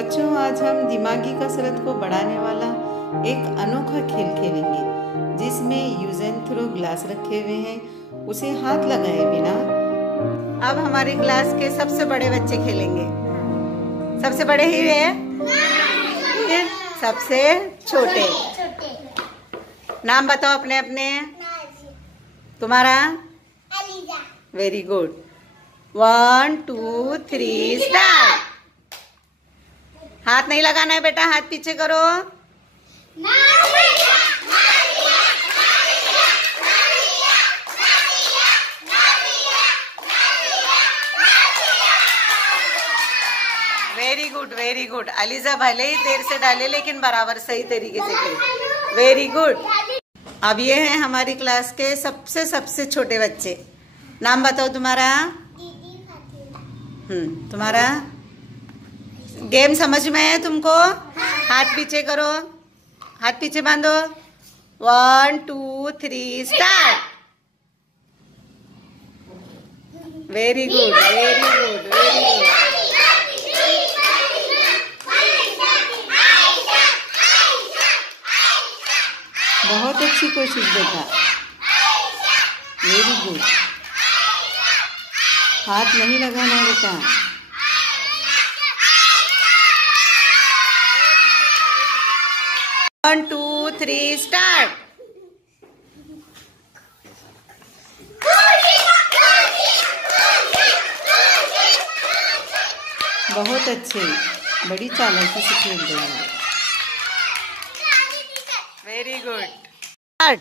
बच्चों, आज हम दिमागी कसरत को बढ़ाने वाला एक अनोखा खेल खेलेंगे जिसमें यूज एंड थ्रो ग्लास रखे हुए हैं, उसे हाथ लगाए बिना। अब हमारे क्लास के सबसे बड़े बच्चे खेलेंगे। सबसे बड़े ही वे, सबसे छोटे। नाम बताओ अपने अपने। तुम्हारा? Very good. 1 2 3 स्टार्ट। हाथ नहीं लगाना है बेटा, हाथ पीछे करो। Very good, very good. ELISA भले ही देर से डाले लेकिन बराबर सही तरीके से खेले। Very good. अब ये है हमारी क्लास के सबसे सबसे छोटे बच्चे। नाम बताओ तुम्हारा। तुम्हारा? गेम समझ में है तुमको? हाथ पीछे करो, हाथ पीछे बांधो। 1 2 3 start. Very good, very good, very good. बहुत अच्छी कोशिश बेटा, वेरी गुड। हाथ नहीं लगाना है बेटा। One 2 3 start. बहुत अच्छे, बड़ी चालाकी से खेल रहे हैं। Very good. स्टार्ट।